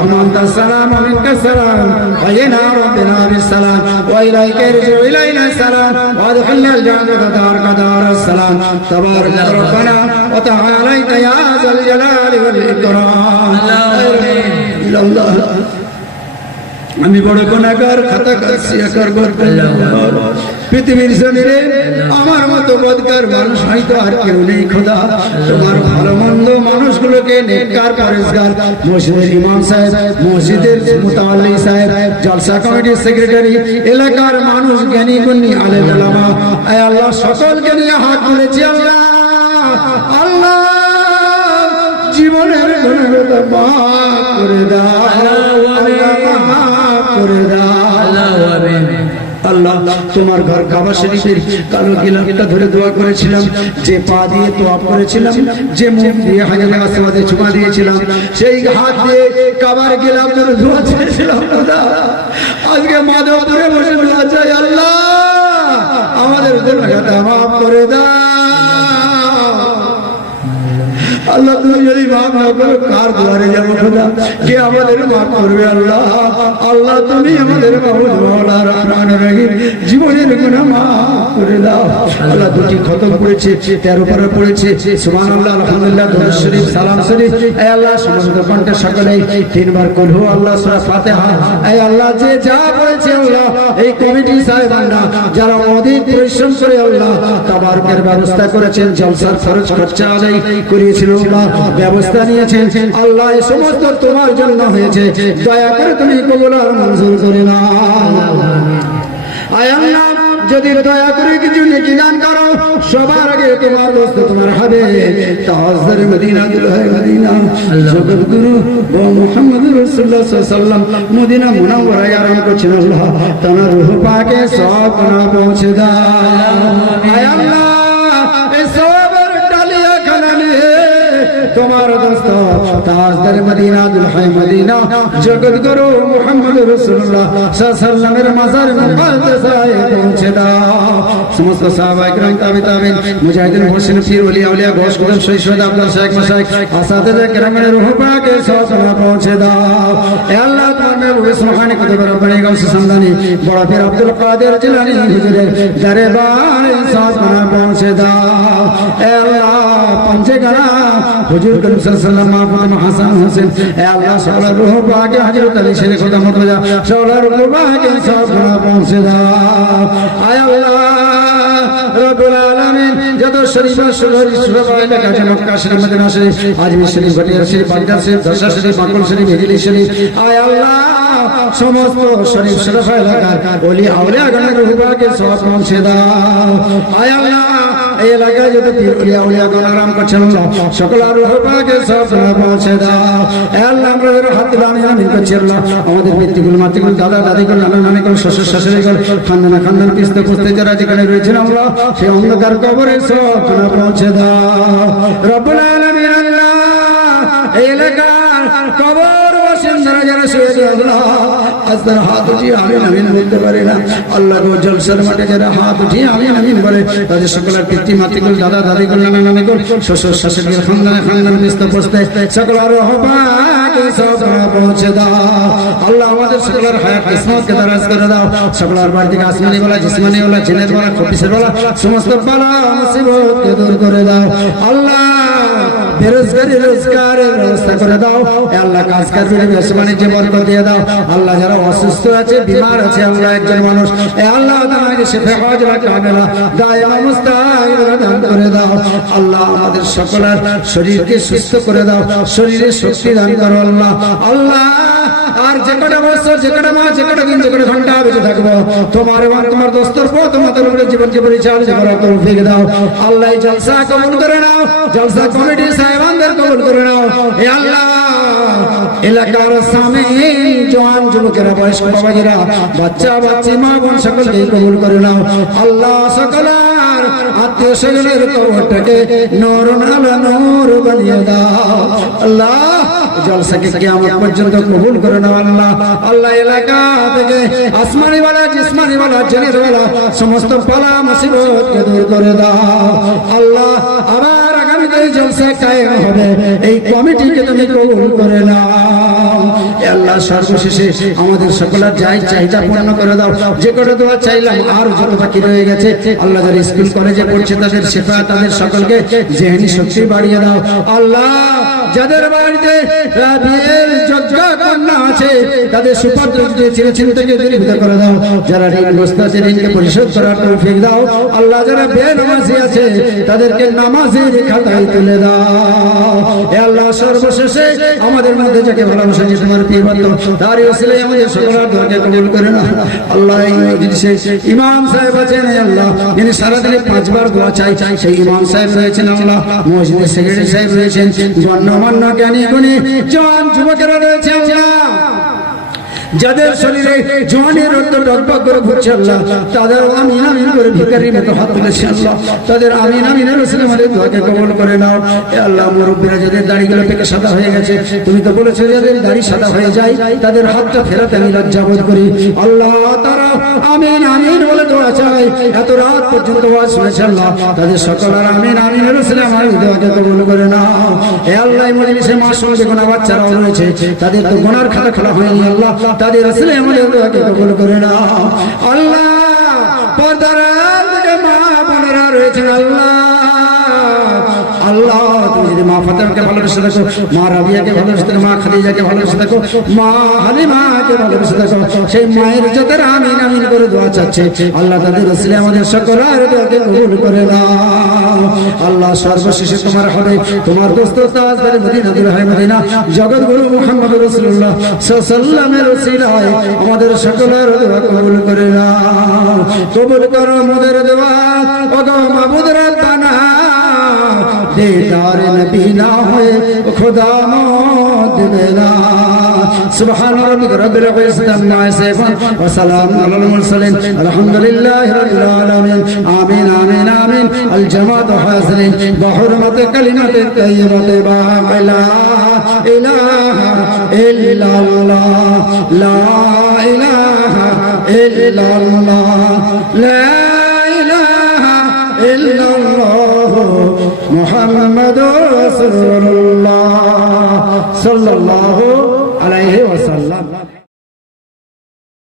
اللهم أنت السلام ومنك السلام حينا ربنا بالسلام وإليك يرجع إلينا السلام وادخلنا الجنة دارك دار السلام تبارك ربنا وتعاليت يا ذا الجلال والإكرام الله আমি বড় গুনাহগার খাতাকার সিয়াকার পৃথিবীর জমিনে আমার মতো বদকার মানুষ হয়তো আর কেউ নেই খোদা তোমার ভালো মন্দ মানুষগুলোকে নেককার পরেশগার মসজিদের ইমাম সাহেব মসজিদের মুতাআল্লি সাহেব জলসা কমিটির সেক্রেটারি এলাকার মানুষ জ্ঞানী গুণী আলেম ওলামা আয় আল্লাহ সকলকে নিয়ে হাত তুলেছি আল্লাহ আল্লাহ জীবনের গুনাহগুলো মাফ করে দাও আল্লাহ তোমার ঘর কাবা শরীফের কালো গিলাফটা ধরে দোয়া করেছিলাম যে পা দিয়ে তোয়াফ করেছিলাম যে মুখ দিয়ে হাজরে আসওয়াদে চুমা দিয়েছিলাম সেই হাত দিয়ে কাবার গিলাফ ধরে দোয়া করেছিলাম আজকে মাধবপুরে বসে দোয়া চাই আল্লাহ আমাদের গুনাহটা মাফ করে দাও আল্লাহ তুমি যদি মাফ না করো কার দুয়ারে যাবো খোদা কে আমাদের মাফ করবে আল্লাহ আল্লাহ তুমি আমাদের মাহমুদ মাওলা রহমান রহিম জীবনের গুনাহ মাফ করে দাও আল্লাহ দুটি খতম পড়েছে 13 পারা পড়েছে সুবহানাল্লাহ আলহামদুলিল্লাহ দরুদ শরীফ সালাম শরীফ হে আল্লাহ সমস্ত কণ্ঠে সকলেই তিনবার কুলহু আল্লাহ সূরা ফাতিহা হে আল্লাহ যে যা পড়েছে আল্লাহ এই কমিটি সাহেবানরা যারা অধিক পরিশ্রম করে আল্লাহ তাবারকের ব্যবস্থা করেছেন জলসার খরচ খরচা আদায় করিয়েছিল ব্যবস্থা নিয়েছেন আল্লাহ এই সমস্ত তোমার জন্য হয়েছে দয়া করে তুমি কবুল আর মঞ্জুর করে নাও আয় আল্লাহ যদি দয়া করে কিছু নেকি দান করো সবার আগে তোমার দোস্ত তোমার হবে তাজদার মদিনা দুলহায় মদিনা জগৎ গুরু মুহাম্মদ রাসূলুল্লাহ সাল্লাল্লাহু আলাইহি ওয়াসাল্লাম মদিনা মুনাওয়ারায় আরাম করছেন আল্লাহ তার রূহ পাকে সব গুনাহ পৌঁছে দাও আয় আল্লাহ এই সবের ডালিয়া খানা নিয়ে তোমার দোস্ত তাজদার মদিনা দুলহায় মদিনা জগৎ গুরু মুহাম্মদ রাসূলুল্লাহ সাল্লাল্লাহু আলাইহি ওয়াসাল্লামের মাজার মুকদ্দাসায় পৌঁছে দাও সমস্ত সাহাবায়ে کرام তাবিঈন মুজাহিদিন হোসেন পীর ওলি আউলিয়া গৌস কুতুব শহীদ শহীদ আব্দুল শাইখ মাশাইখ আসাতিজে کرامের রূহ পাকে সওয়াব পৌঁছে দাও হে আল্লাহ তোমার মেহবুব সুবহানি কুতুব রব্বানি গাউস সামদানি বড় পীর আব্দুল কাদের জিলানী হুজুরের দরবারে সওয়াব পৌঁছে দাও হে আল্লাহ পঞ্চগড়া হুজুর করিম সাল্লাল্লাহু আলাইহি ওয়াসাল্লাম হাসান হোসেন হে আল্লাহ সকলের রূহ পাকে হযরত আলী শেখ খোদা মতওয়া সকলের রূহ পাকে সওয়াব পৌঁছে দাও আয় আল্লাহ রব্বুল আলামিন যত শরীফ শরীফ সুবহানাল্লাহ কাছে মক্কা শরীফ মদিনা শরীফ আজমির শরীফ গটিয়া শরীফ বাগদাদ শরীফ দরসা শরীফ মাকল শরীফ হিজলি শরীফ আয় আল্লাহ সমস্ত শরীফ শরীফ এলাকার ওলি আউলিয়া গণের রূহ পাকে সওয়াব পৌঁছে দাও আয় আল্লাহ এই এলাকায় যত পীর ওলি আউলিয়া গণ আরাম করছেন সকলের রূহ পাকে সওয়াব পৌঁছে দাও হে আল্লাহ আমরা হাত বানিয়ে আমিন করছি আল্লাহ আমাদের পিতৃকুল মাতৃকুল দাদা দাদিকুল নানা নানিকুল শ্বশুর শাশুড়িকুল খানদানা খানদান কিস্তে পুস্তে যারা যেখানে রয়েছেন আল্লাহ সেই অন্ধকার কবরে সওয়াব পৌঁছে দাও রব্বুল আলামিন আল্লাহ এই এলাকার কবর বাসিন্দারা যারা শুয়ে আল্লাহ আজ তার হাত উঠিয়ে আমিন আমিন বলতে পারে না আল্লাহ গো জলসার মাঠে যারা হাত উঠিয়ে আমিন আমিন বলে তাদের সকলের পিতৃ মাতৃকুল দাদা দাদিকুল নানা নানিকুল শ্বশুর শাশুড়িকুল খানদানা খানদান কিস্তে পুস্তে সকলের রূহ পাকে সওয়াব পৌঁছে দাও আল্লাহ আমাদের সকলের হায়াত কিসমতকে দারাজ করে দাও সকলের বাড়ি থেকে আসমানি বলা জিসমানি বলা জিনের বলা খবিসের বলা সমস্ত বালা মুসিবতকে দূর করে দাও আল্লাহ বেরোজগারি রোজগারের ব্যবস্থা করে দাও আল্লাহ কাজ কারবারে ব্যবসা বাণিজ্যে বরকত দিয়ে দাও আল্লাহ যারা অসুস্থ আছে বিমার আছে আল্লাহ একজন মানুষ আল্লাহ তাআলাকে শিফা ওয়াজিবা কামেলা দায়মা মুস্তাহিদ দান করে দাও আল্লাহ আমাদের সকলের শরীরকে সুস্থ করে দাও শরীরে শক্তি দান করো আল্লাহ আল্লাহ আর যে কটা বছর যে কটা মাস যে কটা দিন যে কটা ঘন্টা বেঁচে থাকবো তোমার এবং তোমার দোস্তর পর তোমাদের উপরে জীবনকে পরিচালনা করার তৌফিক দাও আল্লাহ এই জলসা কবুল করে নাও জলসা কমিটি সাহেবানদের কবুল করে নাও হে আল্লাহ এলাকার সামিন জওয়ান যুবকেরা বয়স্ক বাবাজিরা বাচ্চা বাচ্চি মা বোন সকলকে কবুল করে নাও আল্লাহ সকলের আত্মীয় স্বজনের কবরটাকে নূর আলা নূর বানিয়ে দাও আল্লাহ জলসাকে কিয়ামত পর্যন্ত কবুল করে নাও আল্লাহ আল্লাহ এলাকা থেকে আসমানি ওয়ালা জিসমানি ওয়ালা জানের ওয়ালা সমস্ত বালা মুসিবতকে দূর করে দাও আল্লাহ আবার আগামীতে জলসা কায়েম হবে এই কমিটিকে তুমি কবুল করে নাও আল্লাহ সর্বশেষে আমাদের সকলের চাহিদা পূর্ণ করে দাও। যে কটা দোয়া চাইলাম আর যত বাকি রয়ে গেছে আল্লাহ যারা স্কুল কলেজে পড়ছে তাদের শেফা, তাদের সকলকে জেহেনি শক্তি বাড়িয়ে দাও। আল্লাহ যাদের বাড়িতে বিয়ের যোগ্য কন্যা আছে তাদের সুপাত্র চিন্তাকে দূরীভূত করে দাও। যারা ঋণগ্রস্ত আছে ঋণকে পরিশোধ করার তৌফিক দাও। আল্লাহ যারা বেনামাজি আছে তাদেরকে নামাজের খাতায় তুলে দাও। হে আল্লাহ সর্বশেষে আমাদের মধ্যে যাকে ভালোবাসা যে তোমার প্রিয় বান্দা তারই ওসিলায় আমাদের সকলের দোয়াকে কবুল করে নাও। আল্লাহ এই মজলিসে ইমাম সাহেব আছেন আল্লাহ যিনি সারাদিনে 5 বার দোয়া চাই সেই ইমাম সাহেব রয়েছেন আল্লাহ, মসজিদের সেক্রেটারি সাহেব রয়েছেন, গণ্যমান্য জ্ঞানী গুণী জওয়ান যুবকেরা রয়েছে আল্লাহ, যাদের শরীরে জওয়ানের রক্ত টকবক করে ঘুরছে আল্লাহ তাদের আমিন আমিন করে ভিখারির মতো হাত তুলেছে আল্লাহ, তাদের আমিন আমিনের ওসিলায় আমাদের দোয়াকে কবুল করে নাও। হে আল্লাহ মুরব্বিরা যাদের দাড়িগুলো পেকে সাদা হয়ে গেছে তুমি তো বলেছো যাদের দাড়ি সাদা হয়ে যায় তাদের হাতটা ফেরাতে আমি লজ্জা বোধ করি। আল্লাহ তারা আমিন আমিন বলে দোয়া চাই, এত রাত পর্যন্ত ওয়াজ শুনেছে আল্লাহ তাদের সকলের আমিন আমিনের ওসিলায় আমাদের দোয়াকে কবুল করে নাও। হে আল্লাহ এই মজলিসে মাসুম যে গোনা বাচ্চারাও রয়েছে তাদের তো গোনার খাতা খোলা হয়নি আল্লাহ, তাদের আসলে আমাদের দোয়াকে কবুল করে নাও। আল্লাহ পর্দার আড়ালে মা বোনেরা রয়েছেন আল্লাহ, আল্লাহ তুমি যদি মা ফাতেমাকে ভালোবেসে দেখো, মা রাবিয়াকে ভালোবেসে দেখো, মা খাদিজাকে ভালোবেসে দেখো, মা হালিমাকে ভালোবেসে দেখো, সেই মায়ের যাদের আমিন আমিন করে দোয়া চাচ্ছে আল্লাহ তাদের আসলে আমাদের সকলের দোয়াকে কবুল করে নাও। আল্লাহ সর্বশেষে তোমার হবে তোমার দোস্ত তাজদার মদিনা দুরহায় মদিনা জগৎ গুরু মুহাম্মদ রাসূলুল্লাহ সাল্লাল্লাহু আলাইহি ওয়াসাল্লাম আমাদের সকলের দোয়া কবুল করে নাও। কবুল করো আমাদের দোয়া ওগো মাবুদ রব্বানা, दीदार नबी ना होए खुदा मौत देना। सुभान रब्बिक रब्बिल इज्जति अम्मा यसिफून व सलामुन अलल मुरसलीन अल्हम्दुलिल्लाहि रब्बिल आलमीन। आमीन आमीन आमीन। अल जमात हाज़िरीन बहुरमत कलिमत तय्यबत ला इलाहा इल्लल्लाह ला इलाहा इल्लल्लाह ला इलाहा इल्लल्लाह मुहम्मदुर रसूलुल्लाह सल्लल्लाहु अलैहि वसल्लम।